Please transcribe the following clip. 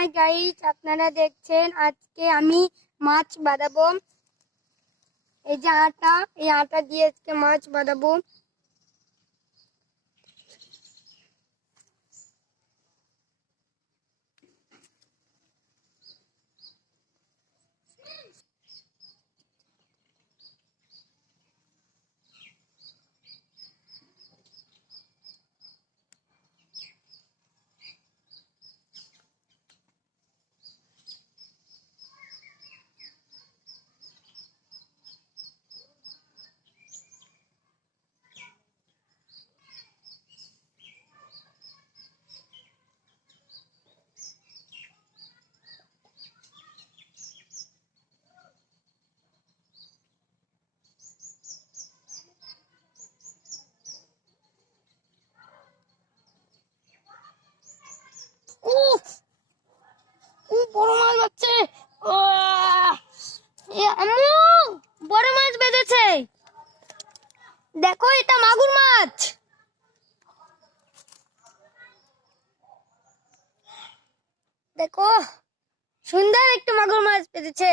Hi guys, আপনারা দেখছেন আজকে আমি মাছ বানাবো। এই যে আটা, এই আটা দিয়ে আজকে মাছ বানাবো। বড় মাছ বাচ্ছে। আম্মু, বড় মাছ বেঁধেছে। দেখো, এটা মাগুর মাছ। দেখো, সুন্দর একটা মাগুর মাছ বেঁধেছে।